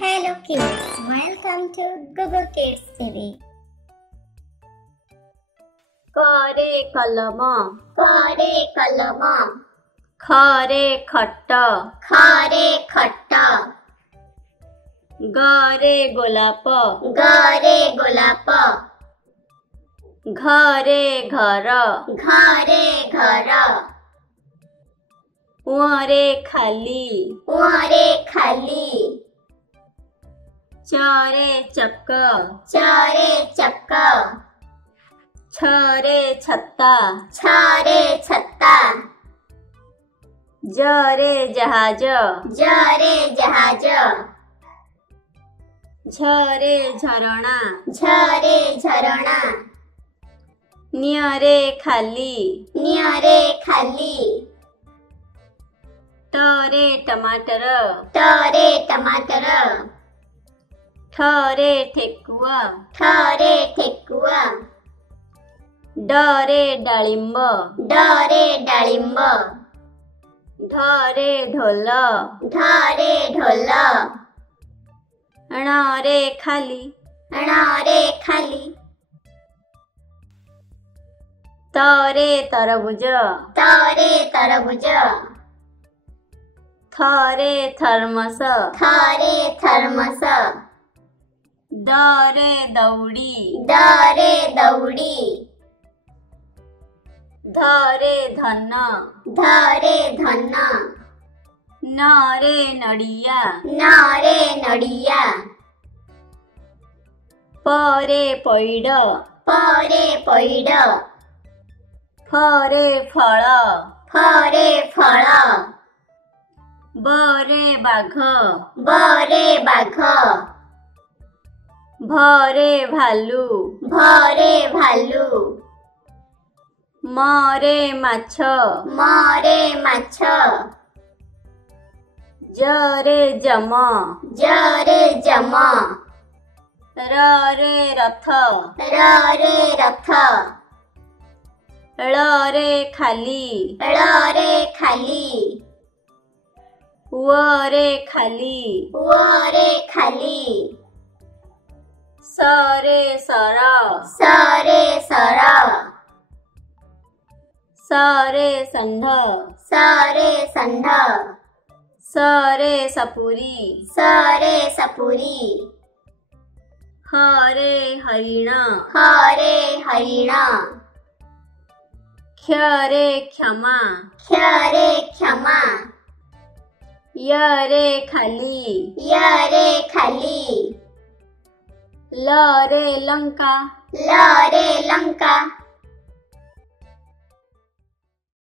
Hello kids, welcome to Google Kids TV. करे कलम करे कलम खरे खट्ट खरे खट्ट गरे गोलाप गरे गोलाप घरे घर घरे घर उरे खाली उरे खाली चरे चक्क चरे चक्क छरे छत्ता छरे छत्ता जरे जहाज जरे जहाज झरे झरणा झरे झरणा नियरे खाली नियरे खाली टरे टमाटर टरे टमाटर ठरे ठेकुआ ठरे ठेकुआ डरे डाळिंब डरे डाळिंब ढरे ढोल ढरे ढोल णरे खाली णरे खाली तरे तरबुज तरे तरबुज थरे थर्मस थरे थर्मस दरे दौडी दरे दौडी धरे धन धरे धन नरे नडिया नरे नडिया परे पैड परे पैड फरे फळ फरे फळ बरे बाघ बरे बाघ भरे भालू भरे भालू मरे माछ मरे माछ जरे जम जरे जम ररे रथ ररे रथ ळरे खाली ळरे खाली वरे खाली वरे खाली सरे सर सरे सर सरे संढ सरे संढ सरे सपुरी सरे सपुरी हरे हरिण हरे हरिण क्षरे क्षमा क्षरे क्षमा यरे खाली यरे खाली लरे लंका लरे लंका